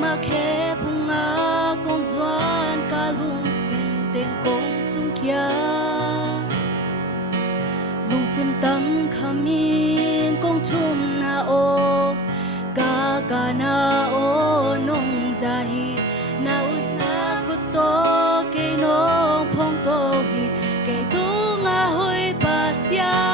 mà khe phung ngã con doan cả lung sim tên công sung kia lung sim tâm khamin công chum na o ka na o nong zahi na ut na khuto ke nong phong to hi ke tu nga hoi pa sia